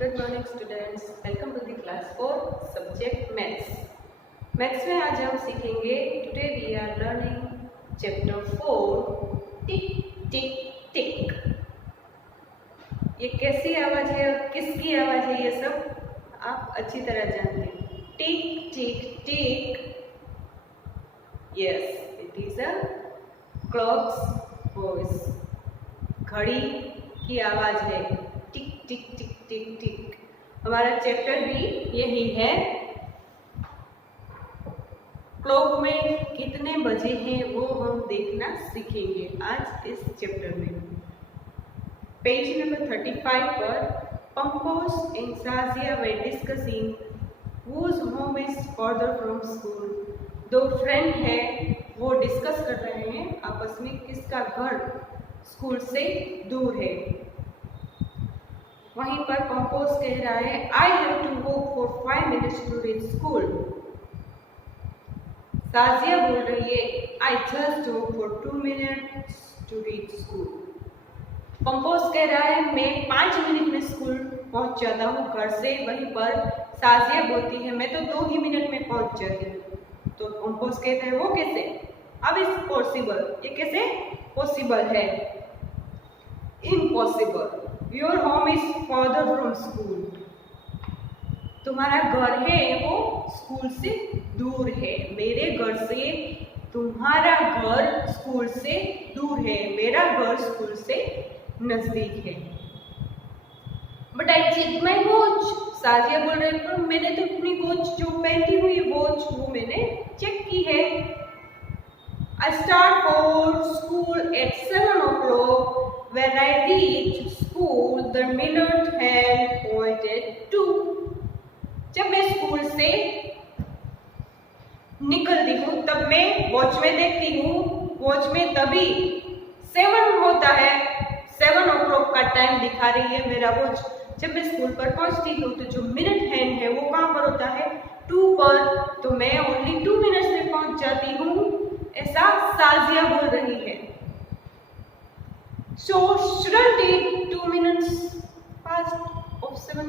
Good morning students, welcome to the class 4 subject maths. Maths में आज हम सीखेंगे। Today we are learning chapter 4 tick tick tick. ये कैसी आवाज है और किसकी आवाज है ये सब आप अच्छी तरह जानते हैं। Tick tick tick, yes it is a clock's voice. घड़ी की आवाज है, टिक टिक टिक टिक टिक। हमारा चैप्टर भी यही है। क्लॉक में कितने बजे हैं वो हम देखना सीखेंगे आज इस चैप्टर में। पेज नंबर 35 पर Pankaj and Sajiya way discussing whose home is further from school। दो फ्रेंड है वो डिस्कस कर रहे हैं आपस में किसका घर स्कूल से दूर है। वहीं पर पंकज कह रहा है I have to walk for 5 minutes to reach school. Sajiya बोल रही है I just walk for 2 minutes to reach school. Pankaj कह रहा है मैं 5 मिनट में स्कूल पहुंच जाता हूँ घर से। वहीं पर साजिया बोलती है मैं तो 2 ही मिनट में पहुंच जाती हूँ। तो पंकज कहते हैं वो कैसे, अब इस पॉसिबल, ये कैसे पॉसिबल है, impossible. Your home is further from school. तुम्हारा घर है वो स्कूल से दूर है। मेरे घर से तुम्हारा घर स्कूल से दूर है, मेरा घर स्कूल से नजदीक है। But I check my watch. Sajiya बोल रहे पर मैंने तो अपनी वॉच जो पहनी हुई वॉच वो मैंने चेक की है। I start for school at 7 o'clock. When I reach school, the minute hand pointed to। जब मैं स्कूल से निकलती हूँ तब मैं वॉच में देखती हूँ, वॉच में तभी 7 होता है, 7 o'clock का टाइम दिखा रही है मेरा वॉच। जब मैं स्कूल पर पहुँचती हूँ तो जो मिनट हैंड है वो कहाँ पर होता है, 2 पर। तो मैं ओनली 2 मिनट्स में पहुँच जाती हूँ, ऐसा साजिया बोल रही है। So shouldn't it 2 minutes past of 7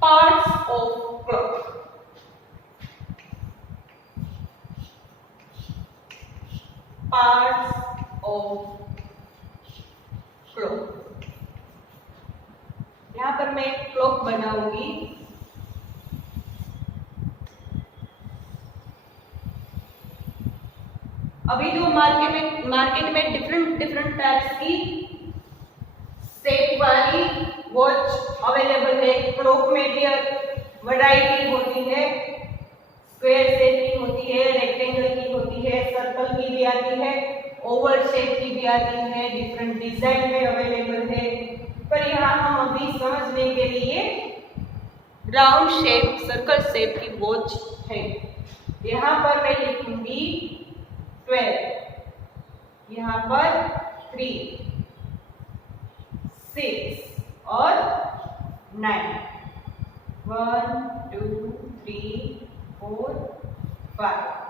parts of clock। Parts of clock। यहाँ पर मैं क्लॉक बनाऊंगी। अभी जो मार्केट में डिफरेंट टाइप्स की शेप वाली वॉच अवेलेबल है। क्लॉक में भी वैरायटी होती है, स्क्वायर शेप की होती है, रेक्टेंगल की होती है, सर्कल की भी आती है, ओवल शेप की भी आती है, डिफरेंट डिजाइन में अवेलेबल है। पर यहाँ हम अभी समझने के लिए राउंड शेप, सर्कल शेप की वॉच है। यहाँ पर मैं लिखूंगी 12, यहाँ पर 3, 6 और 9। 1 2 3 4 5।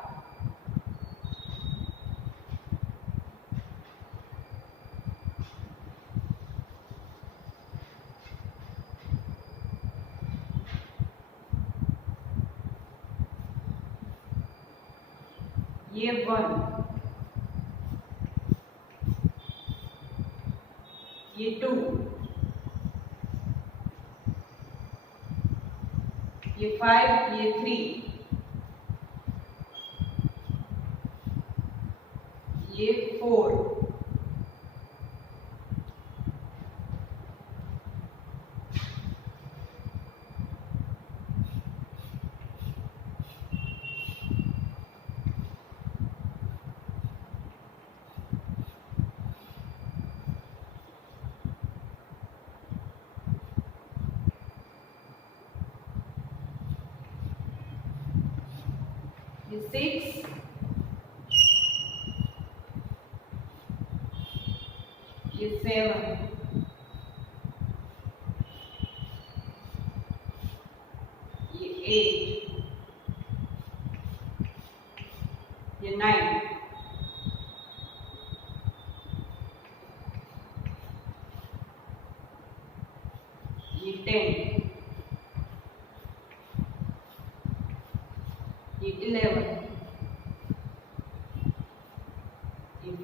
ये 1, ये 2, ये 5, ये 3, ये 4, ये 6, ये 7, ये 8, ये 9,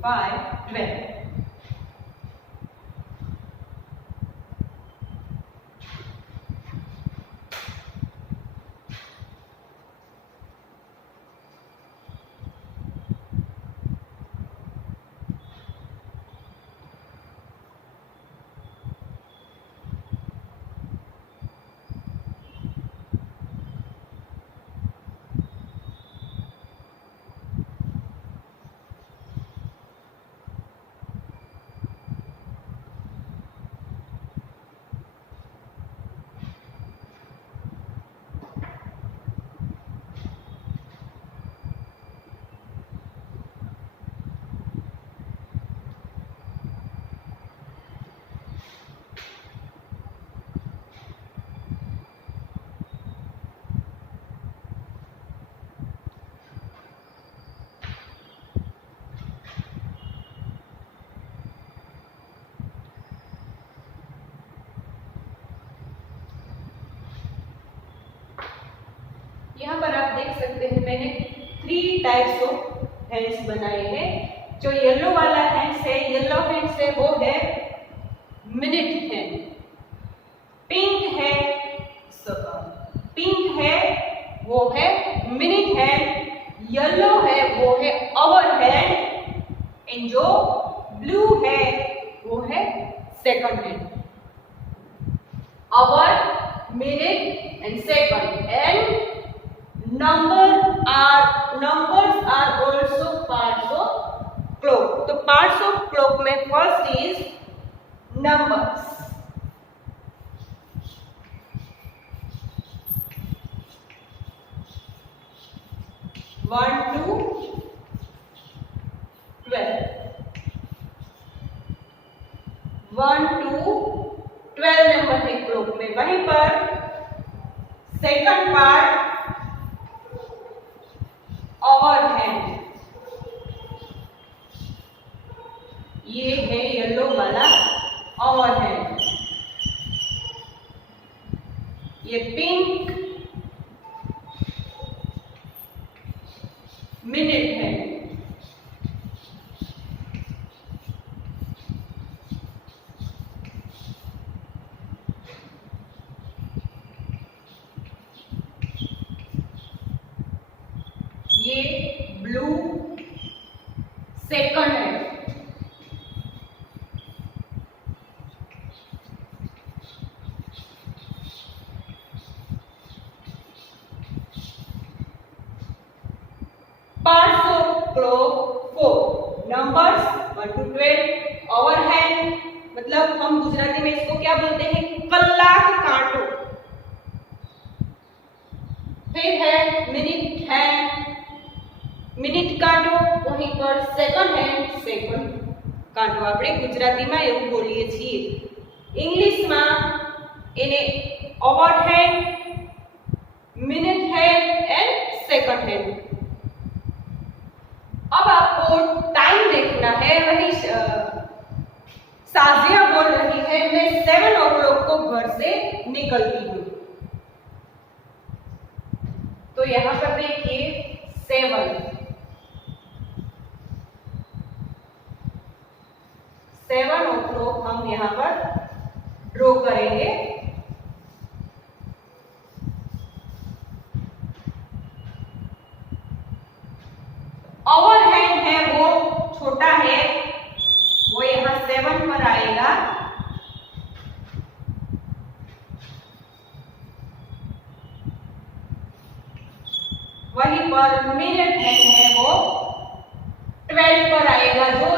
5, 12. यहाँ पर आप देख सकते हैं मैंने 3 टाइप्स ऑफ हैंड्स बनाए हैं। जो येलो वाला हैंड्स है, येलो हैंड्स है वो है मिनट हैंड। पिंक है वो है मिनट हैंड, येलो है वो है आवर हैंड, एंड जो ब्लू है वो है second hand. Hour, minute and second, and numbers are also parts of clock. तो parts of clock में first is numbers. One to 12. 1 to 12 number है क्लॉक में। वहीं पर सेकंड पार्ट आवर हैंड, ये है येलो वाला आवर हैंड। ये पिंक मिनट है। ये ब्लू सेकंड है। Parts of clock 4 numbers 1 to 12, hour hand मतलब हम गुजराती में इसको क्या बोलते हैं, कलाक कांटो। फिर है मिनट हैंड, મિનિટ કાંટો, વहीं પર સેકન્ડ હેન્ડ, સેકન્ડ કાંટો આપણે ગુજરાતીમાં એવું બોલીએ છીએ। ઇંગ્લિશમાં એને over hand, minute hand and second hand. अब आपको टाइम देखना है। वही साजिया बोल रही है मैं 7 o'clock को घर से निकलती हूँ। तो यहाँ पर देखिए 7 o'clock हम यहाँ पर ड्रॉ करेंगे। आवर हैंड है वो छोटा है, वो यहाँ 7 पर आएगा। वहीं पर मिनट हैंड है वो 12 पर आएगा, जो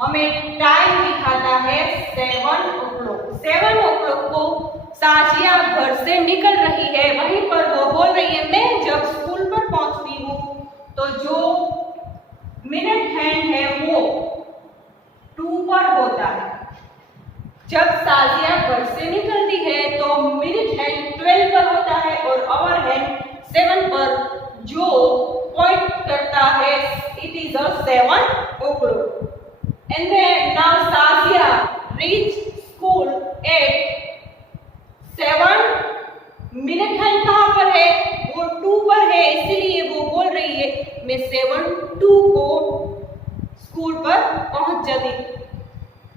हमें टाइम दिखाता है 7 o'clock। 7 o'clock को साजिया घर से निकल रही है। वहीं पर वो बोल रही है मैं जब स्कूल पर पहुंचती हूँ। तो जो मिनट हैंड है वो 2 पर होता है। जब साजिया घर से निकलती है तो मिनट हैंड 12 पर होता है और आवर हैंड 7 पर, जो पॉइंट करता है it is a 7 o'clock। And then now Sazia reached school at 7। Minute hand कहाँ पर है, वो 2 पर है, इसीलिए वो बोल रही है मैं 7:02 को स्कूल पर पहुंच जाती।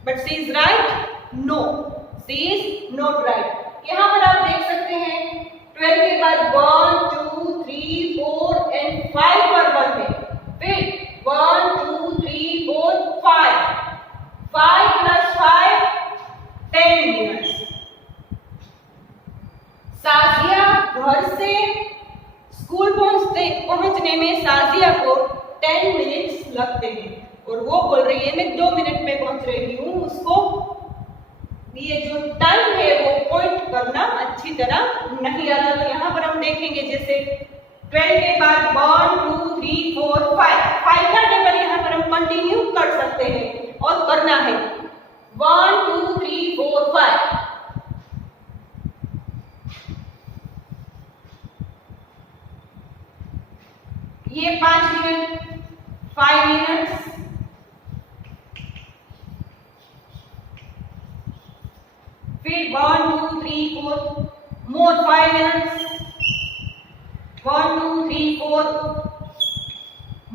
But she is right? No, she is not right. यहाँ पर आप देख सकते हैं 12 के बाद 1 2 3 4 एंड 5 पर 1 है। फिर 1 2 3 4 5 5 प्लस 5 10 मिनट्स। साजिया घर से स्कूल पहुंचने में साजिया को 10 मिनट्स लगते हैं और वो बोल रही है मैं 2 मिनट में पहुंच रही हूँ। उसको ये जो टाइम है वो पॉइंट करना अच्छी तरह नहीं आता। तो यहाँ पर हम देखेंगे जैसे 12 के बाद 1 2 3 4 5 का टेबल यहाँ पर हम कंटिन्यू कर सकते हैं और करना है 1 2 3 4 5। ये 5 मिनट 5 मिनट्स, फिर 1 2 3 4 मोर 5 मिनट्स, 1 2 3 4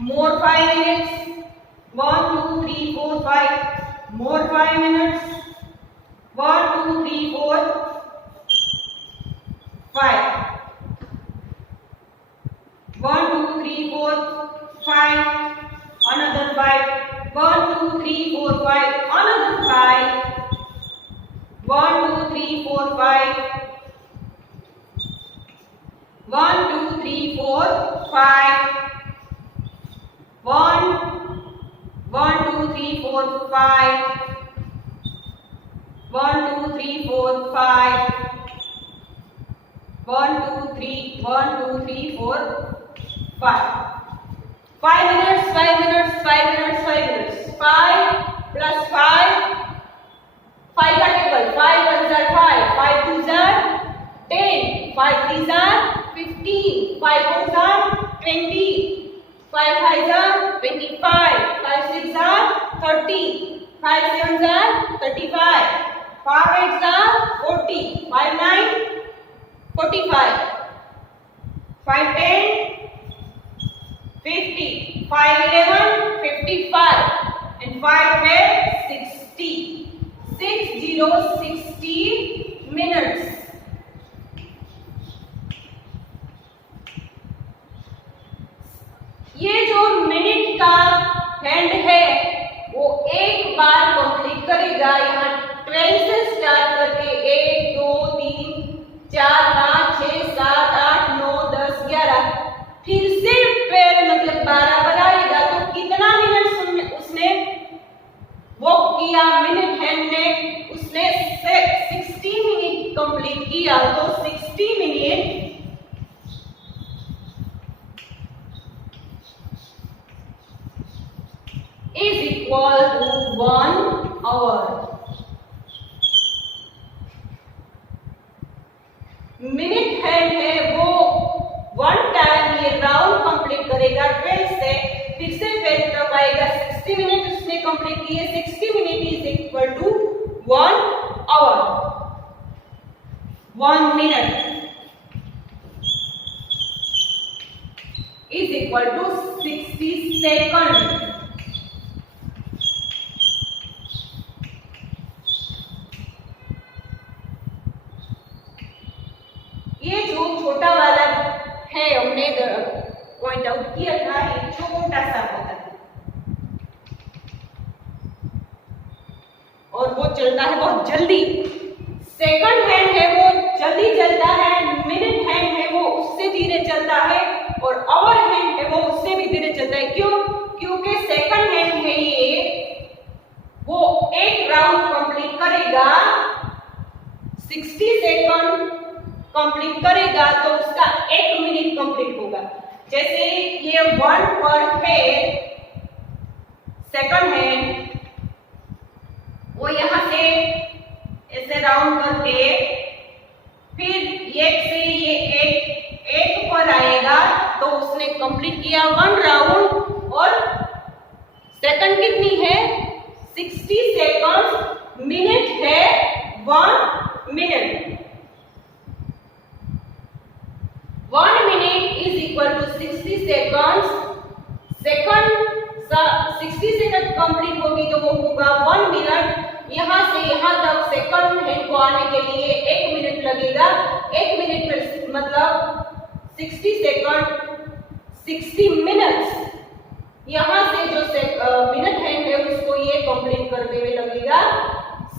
मोर 5 मिनट्स, 1 2 3 4 5 मोर 5 minutes, 1 2 3 4 5 1 2 3 4 5 another 5 1 2 3 4 5 another 5 1 2 3 4 5 1 2 3 4 5 1 1 2 3 4 5 1 2 3 4 5 1 2 3 1 2 3 4 5 minutes 5 minutes 5 minutes 5 minutes 5 plus 5 5 का table 5 1 jar 5 5 2 jar 10 5 3 jar 15 5 4 jar 20 5 5 jar 25 5 6 jar 30 5 7 jar 35 5 8 jar 40 5 9 45 5 10 50 5 11 55 and 5 12 60 60 minutes। ये जो मिनट का हैंड है वो एक बार कंप्लीट करेगा। यहाँ 12 से स्टार्ट करके 1 2 3 4 5 6 7 8 9 10 11 फिर से 12 मतलब 12 पर आएगा। तो कितना मिनट उसने वो किया मिनट हैंड ने उसने 60 मिनट कंप्लीट किया। तो 60 minute is equal to 1 hour। Minute hand है वो 1 टाइम ये राउंड कंप्लीट करेगा 12 से, फिर से 12 तक आएगा। 60 मिनट उसने कंप्लीट किए। 60 minute is equal to 1 hour. 1 minute is equal to 60 second. ये जो छोटा वाला है हमने पॉइंट आउट किया था, ये छोटा सा होता है और वो चलता है बहुत जल्दी। सेकंड हैंड है वो जल्दी चलता है, मिनट हैंड है वो उससे धीरे चलता है और आवर हैंड है वो उससे भी धीरे चलता है। क्यों? क्योंकि सेकंड हैंड है ये वो एक राउंड कंप्लीट करेगा 60 सेकंड कंप्लीट करेगा तो उसका 1 मिनट कंप्लीट होगा। जैसे ये 1 पर है सेकंड हैंड, वो यहां से ऐसे राउंड करके फिर एक से ये एक पर आएगा तो उसने कंप्लीट किया 1 राउंड। और सेकंड कितनी है? 60 सेकंड। मिनट है 1 minute. 1 minute is equal to 60 seconds। 60 second complete होगी तो वो होगा 1 मिनट। यहाँ से यहाँ तक सेकंड हैंड को आने के लिए 1 मिनट लगेगा। 1 मिनट में मतलब 60 सेकंड, 60 मिनट्स। यहाँ से जो मिनट हैंड है उसको ये कंप्लीट करने में लगेगा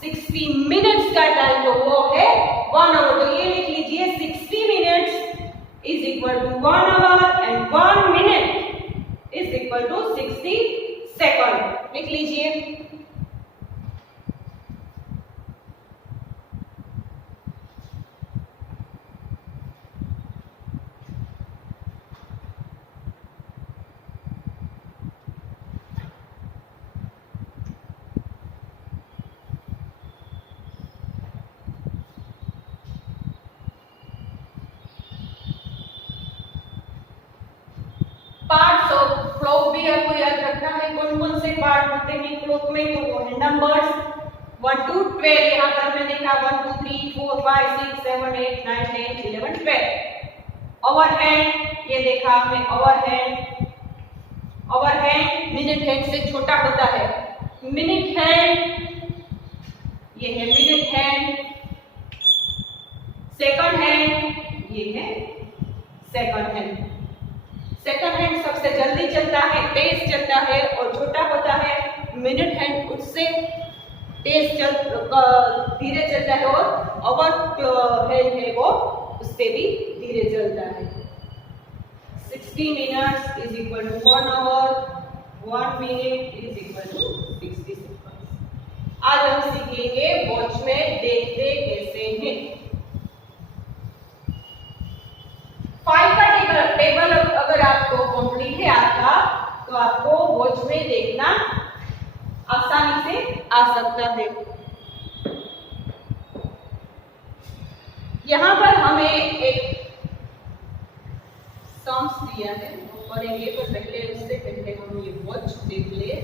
60 मिनट्स का टाइम, तो वो है 1 आवर। तो ये लिख लीजिए 60 minutes is equal to 1 hour and 1 minute is equal to 60 second. लिख लीजिए। पार्ट्स ऑफ क्लॉक भी आपको याद रखना है। कौन कौन से पार्ट होते हैं क्लॉक में, तो वो है नंबर्स 1 to 12। यहाँ पर हमने देखा 1 2 3 4 5 6 7 8 9 10 11 12। ओवरहैंड ये देखा हमने, ओवरहैंड। ओवरहैंड मिनट हैंड से छोटा होता है। मिनट हैंड ये है मिनट हैंड। सेकंड हैंड ये है सेकंड हैंड। सेकंड हैंड सबसे जल्दी चलता है, तेज चलता है और छोटा होता है। मिनट हैंड उससे तेज धीरे चलता है और ओवर हैंड है वो उससे भी धीरे चलता है। 60 minutes is equal to 1 hour, 1 minute is equal to 60 seconds. आज हम सीखेंगे वॉच में देखते कैसे हैं। 5 का टेबल अगर आपको कंप्लीट है आपका, तो आपको वॉच में देखना आसानी से आ सकता है। यहाँ पर हमें एक सम्स दिया है वो पढ़ेंगे, पर पहले उससे पहले हम ये वॉच देख ले।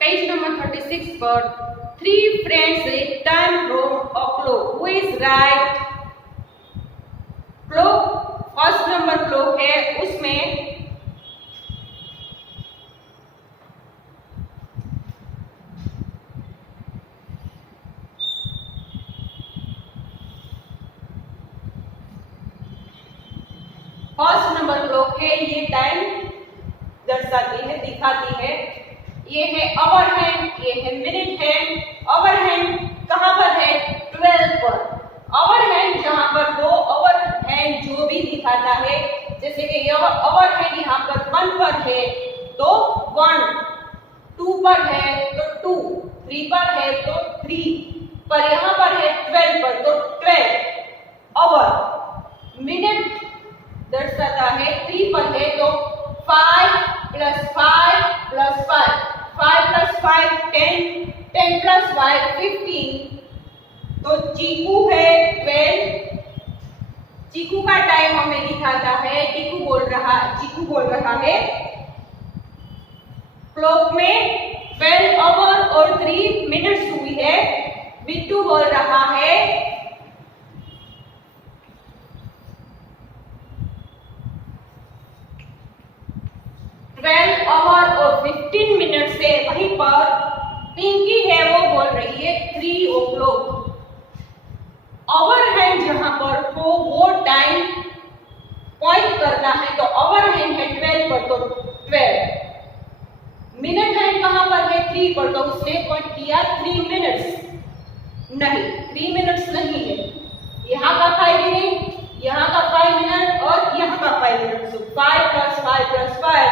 Page number 36 पर 3 friends return from a clock. Who is right? Clock first number clock है, उसमें फर्स्ट नंबर क्लॉक है, ये टाइम दर्शाती है, दिखाती है। ये है आवर हैंड, ये है मिनट हैंड। आवर हैंड कहाँ पर है? 12 पर। आवर हैंड जहाँ पर वो आवर हैंड जो भी दिखाता है, जैसे कि ये आवर हैंड यहाँ पर 1 पर है तो 1, 2 पर है तो 2, 3 पर है तो 3, पर यहाँ पर है 12 पर तो 12 आवर। मिनट दर्शाता है 3 पर है तो 5 + 5 + 5, 5 + 5 10, 10 + 5 15। तो चीकू है 12। चीकू का टाइम हमें दिखाता है, चीकू बोल रहा है क्लॉक में 12 आवर और 3 मिनट्स हुई है। बिट्टू बोल रहा है 12 आवर और 15 मिनट से। वहीं पर पिंकी है वो बोल रही है 3 o'clock। ओवर हैंड जहां पर वो टाइम पॉइंट करना है तो पर, तो उसने पॉइंट किया 3 मिनट्स। नहीं, 3 मिनट्स नहीं है, यहाँ का 5 मिनट, यहाँ का 5 मिनट और यहाँ का 5 minute, so 5 + 5 + 5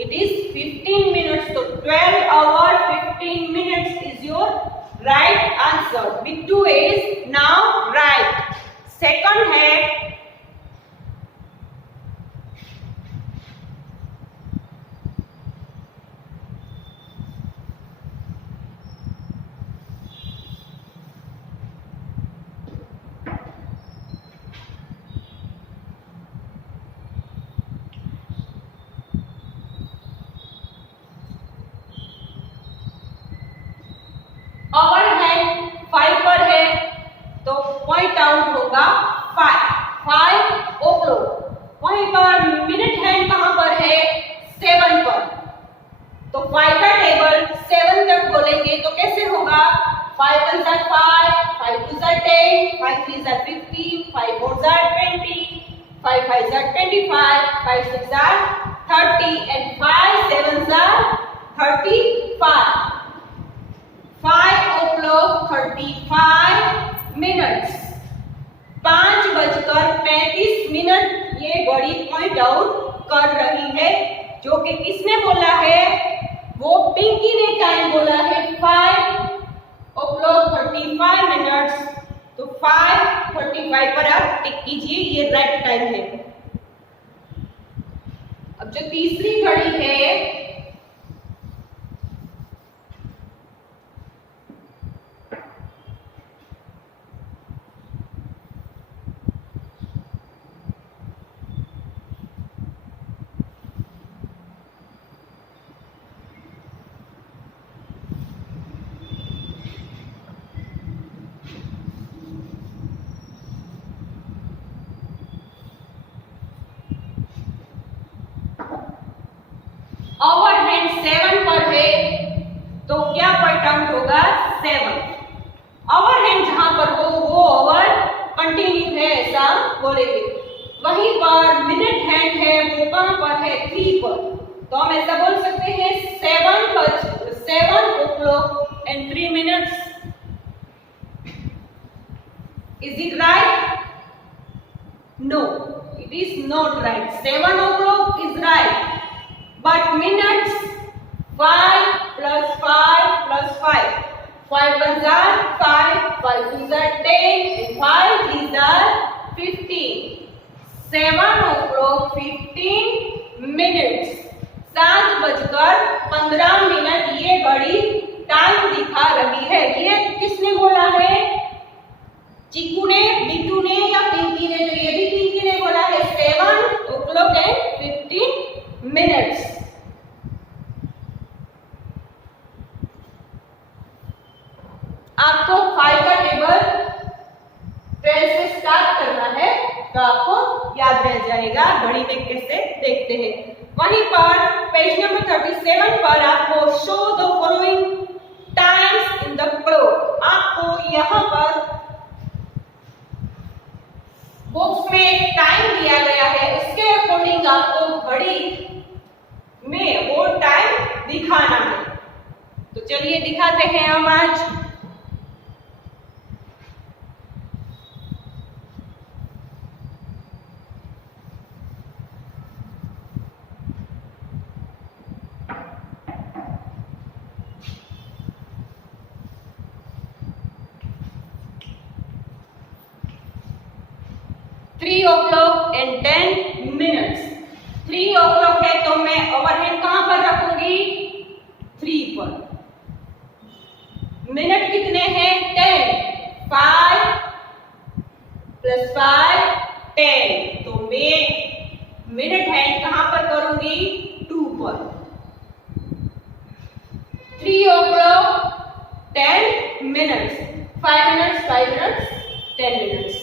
it is 15 minutes. तो 12 hour 15 minutes is your right answer. Bittu is now right. Second है आवर हैंड 5 पर है तो पॉइंट आउट होगा 5 o'clock। वहीं पर मिनट हैंड कहां पर है? 7 पर, तो 5 का टेबल 7 तक बोलेंगे तो कैसे होगा? 5 1 * 5, 5 2 * 10, 5 3 * 15, 5 4 * 20, 5 5 * 25, 5 6 * 30 and 5 7 * 35। 5 o'clock 35 minutes। 5:35 ये घड़ी पॉइंट आउट कर रही है, जो कि किसने बोला है? वो पिंकी ने टाइम बोला है 5 o'clock 35 minutes। तो 5:35 पर आप टिक कीजिए, ये राइट टाइम है। अब जो तीसरी घड़ी है आवर हैंड 7 पर है तो क्या पॉइंट आउट होगा? 7। आवर हैंड जहां पर हो वो आवर कंटिन्यू है ऐसा बोलेंगे। वहीं पर मिनट हैंड है वो कहां पर है? 3 पर, तो हम ऐसा बोल सकते हैं 7 o'clock and 3 minutes। Is it right? No, it is not right। 7 o'clock is right, but minutes 5 + 5 + 5, 5 1 * 5, 5 2 * 10 and 5 3 * 15। 7 o'clock 15 minutes। 7:15 ये घड़ी टाइम दिखा रही है। ये किसने बोला है? चीकू ने, बिट्टू ने या पिंकी ने? तो ये भी पिंकी ने बोला है 7 o'clock and 15 minutes। आपको 5 का टेबल 12 से स्टार्ट करना है तो आपको याद रह जाएगा घड़ी में कैसे देखते हैं। वहीं पर पेज नंबर 37 पर आपको show the following times in the clock. आपको यहाँ पर बुक्स में टाइम दिया गया है, उसके अकॉर्डिंग आपको घड़ी में वो टाइम दिखाना है। तो चलिए दिखाते हैं हम आज। Three o'clock and 10 minutes। 3 o'clock है तो मैं ओवरहेड कहां पर रखूंगी? 3 पर। मिनट कितने हैं? 10। 5 + 5 10, तो मैं मिनट हैंड कहां पर करूंगी? 2 पर। 3 o'clock 10 minutes। 5 minutes 5 minutes 10 minutes।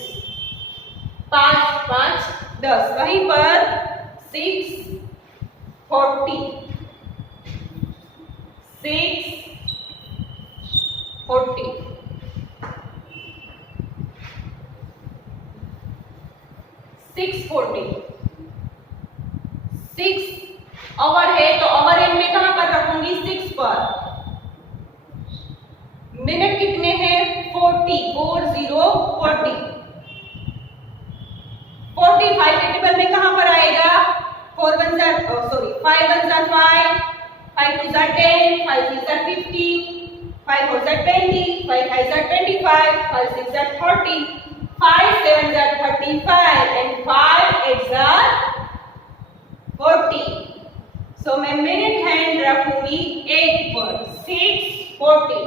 5 5 10, वहीं पर 6:40 6:40 6:40 6 आवर है तो आवर एंड में कहां पर रखूंगी? 6 पर। मिनट कितने हैं 40 40 45 के टेबल में कहां पर आएगा 4 1 सॉरी 5 1 5 5 2 10 5 3 15 5 4 20 5 5 25 5 6 30 5 7 35 and 5 8 40 सो मैं मिनट हैंड रखूंगी 8 पर 6:40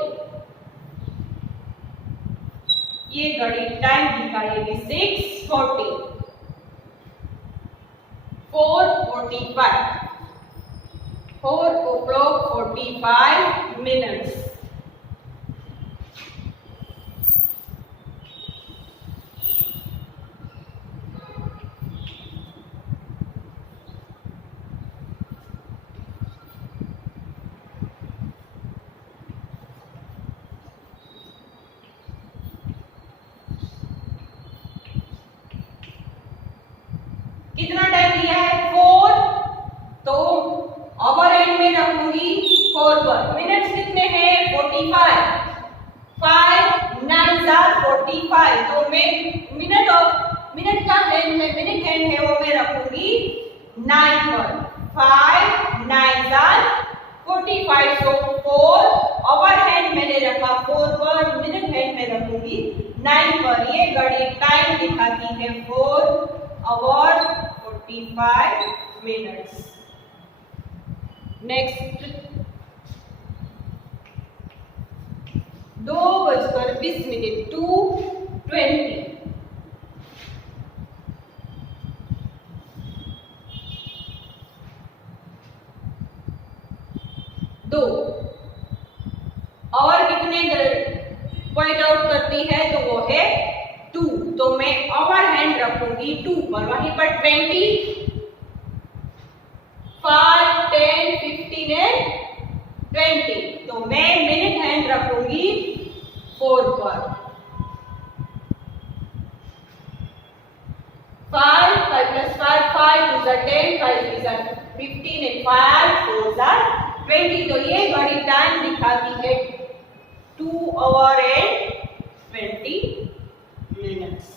ये घड़ी टाइम दिखाएगी 6:40 4:45 4:45 minutes कितना टाइम लिया है 4 तो ओवर एंड में रखूंगी 4 पर मिनट्स कितने हैं 45 5 9 45 तो मैं मिनट का हैंड है मिनट हैंड है वो मैं रखूंगी 9 पर 5 9 45 सो 4 ओवर हैंड मैंने रखा 4 पर मिनट हैंड में रखूंगी 9 पर ये घड़ी टाइम दिखाती है 4 hours 45 minutes नेक्स्ट 2:20 2:20 दो और कितने पॉइंट आउट करती है तो वो है 2 तो मैं ओवर हैंड रखूंगी 2 पर वहीं पर 20 5 10 15 एंड 20 तो मैं मिनट हैंड रखूंगी 4 पर 5 5 plus 5 5 2 10 5 3 15 and 5 4 20 तो ये घड़ी टाइम दिखाती है 2 hour and 20 minutes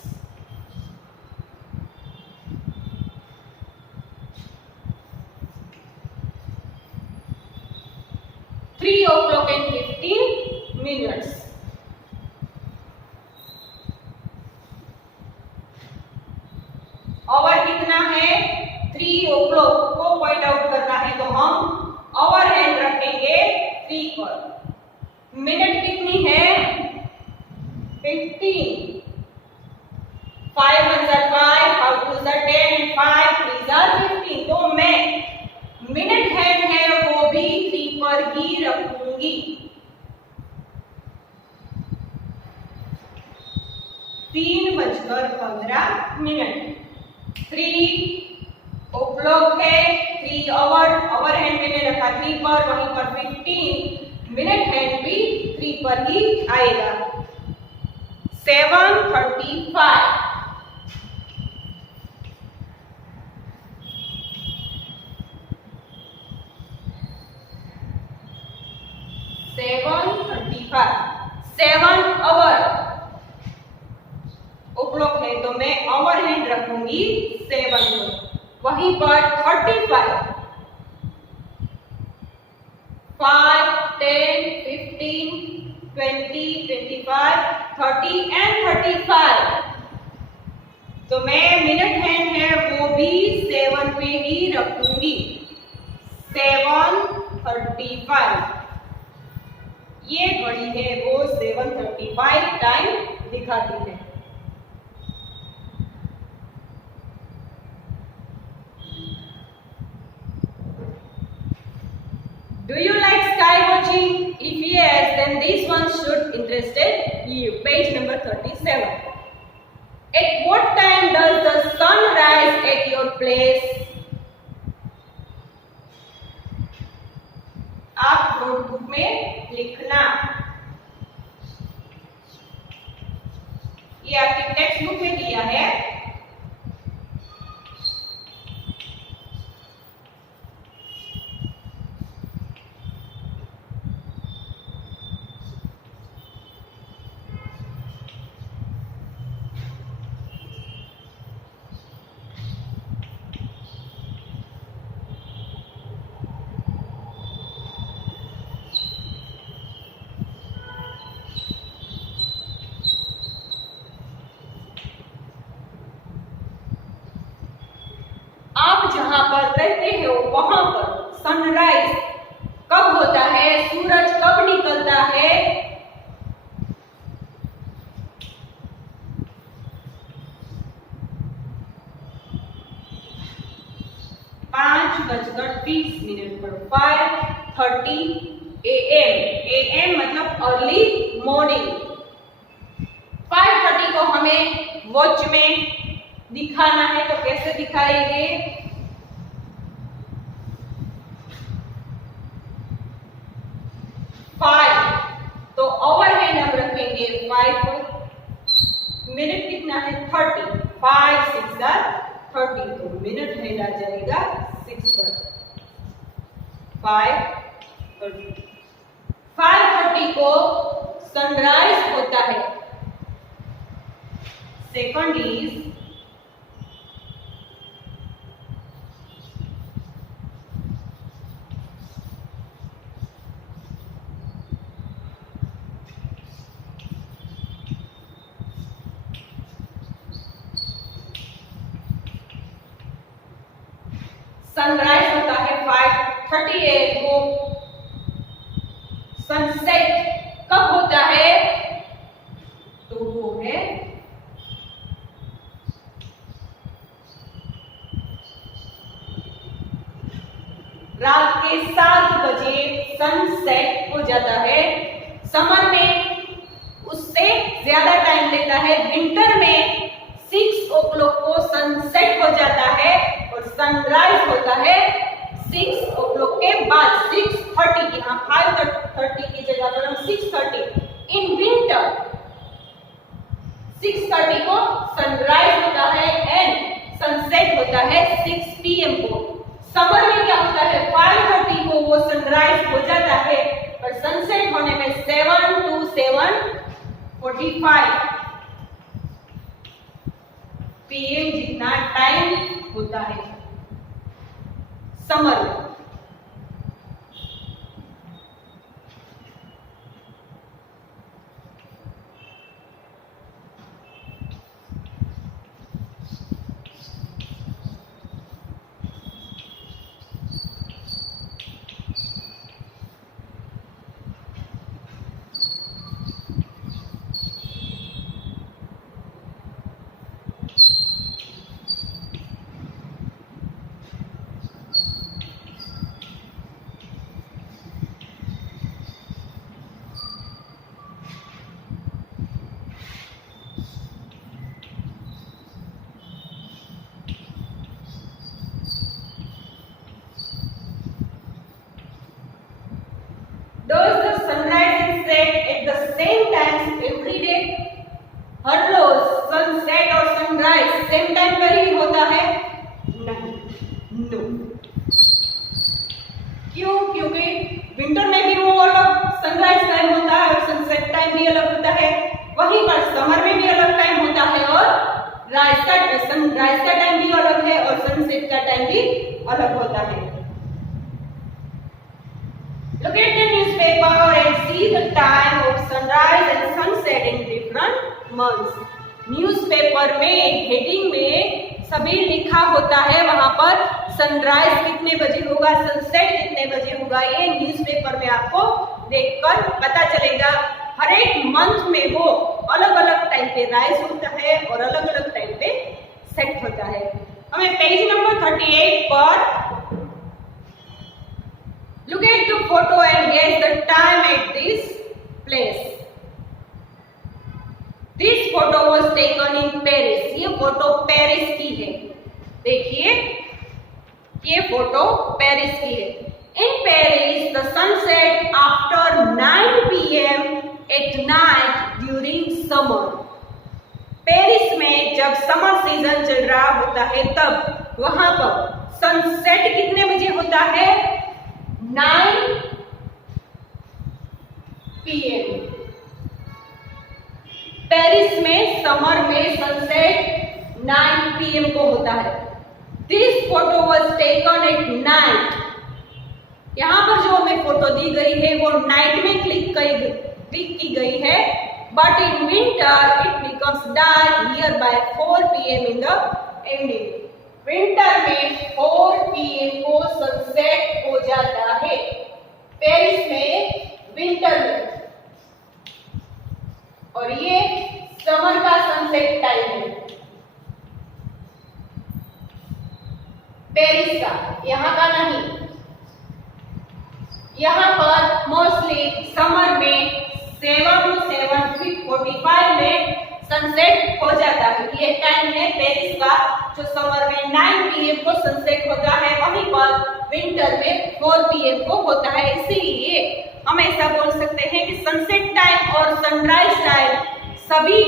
3 o'clock and 15 minutes over कितना है 3 o'clock को पॉइंट आउट करना है तो हम ओवर हैंड रखेंगे 3 पर मिनट कितनी है 15 5 1 5 5 2 10 5 3 15 तो मैं मिनट हैंड है वो भी 3 पर ही रखूंगी 3:15 3 o'clock है 3 ओवर हैंड मैंने रखा 3 पर वहीं पर 15 मिनट हैंड भी 3 पर ही आएगा 7:35 7 आवर o'clock है तो मैं ओवर हैंड रखूंगी 7 पर वहीं पर 35 5 10 15 20 25 30 and 35 तो मैं मिनट हैंड है वो भी 7 पे ही रखूंगी 7:35 ये घड़ी है वो 7:35 टाइम दिखाती है Do you like sky watching? If yes, then this one should interested you. Page number 37. At what time does the sun rise at your place? आप नोटबुक में लिखना ये आपकी टेक्स्ट बुक में दिया है पर रहते हो वहां पर सनराइज कब होता है, सूरज कब निकलता है? 5:30 पर 5:30 AM। AM मतलब अर्ली मॉर्निंग। 5:30 को हमें वॉच में दिखाना है तो कैसे दिखाएंगे? 5 तो ओवर हैंड हम रखेंगे 5 पर। मिनट कितना है? 30। 5 6 30 तो मिनट हैंड आ जाएगा 6 पर। 5:30 5:30 को सनराइज होता है। सेकंड इज सनराइज होता है 5:30 AM को। सनसेट कब होता है? तो वो है रात के 7 बजे सनसेट हो जाता है। समर में उससे ज्यादा टाइम लेता है। विंटर में 6 o'clock को सनसेट हो जाता है और सनराइज होता है 6 o'clock के बाद। 6:30 यहाँ 5:30 की जगह पर हम 6:30। इन विंटर 6:30 को सनराइज होता है एंड सनसेट होता है 6 PM को। समर में क्या होता है? 5:30 को वो सनराइज हो जाता है और सनसेट होने में 7 to 7:45 PM जितना टाइम होता है समर में। Does the sunrise and set at the same time every day? Her rose sunset और सनराइज सेम टाइम पर ही होता है? नहीं, नो। क्यों? क्योंकि विंटर में भी वो अलग सनराइज टाइम होता है और सनसेट टाइम भी अलग होता है। वहीं पर समर में भी अलग टाइम होता है और सनराइज का टाइम भी अलग है और सनसेट का टाइम भी अलग होता है। Look at the newspaper and see the time of sunrise and sunset in different months. Newspaper में हेडिंग में सभी लिखा होता है। वहां पर सनराइज कितने बजे होगा, सनसेट कितने बजे होगा, ये न्यूज़पेपर में आपको देखकर पता चलेगा। हर एक मंथ में वो अलग अलग टाइम पे राइज होता है और अलग अलग टाइम पे सेट होता है। हमें पेज नंबर 38 पर look at the photo and guess the time at this place. This photo was taken in Paris. ये फोटो पेरिस की है। देखिए ये फोटो पेरिस की है। In Paris, the sunset after 9 PM at night during summer. Paris में जब summer season चल रहा होता है तब वहां पर सनसेट कितने बजे होता है? 9 PM। पेरिस में समर में सनसेट 9 PM को होता है। This photo was taken at night. यहाँ पर जो हमें फोटो दी गई है वो नाइट में क्लिक की गई है, but in winter it becomes dark near by 4 PM in the evening. Winter में 4 PM PM को सनसेट हो जाता है। पेरिस में विंटर में, और ये समर का सनसेट टाइम है पेरिस का, यहाँ का नहीं। यहाँ पर मोस्टली समर में 7 to 7:45 में सनसेट हो जाता है। ये टाइम है पेरिस का, जो समर में 9 PM को सनसेट होता है, वहीं पर विंटर में 4 PM को होता है। इसीलिए हम ऐसा बोल सकते हैं कि सनसेट टाइम और सनराइज टाइम सभी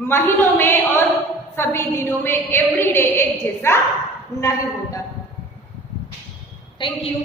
महीनों में और सभी दिनों में एवरीडे एक जैसा नहीं होता। Thank you.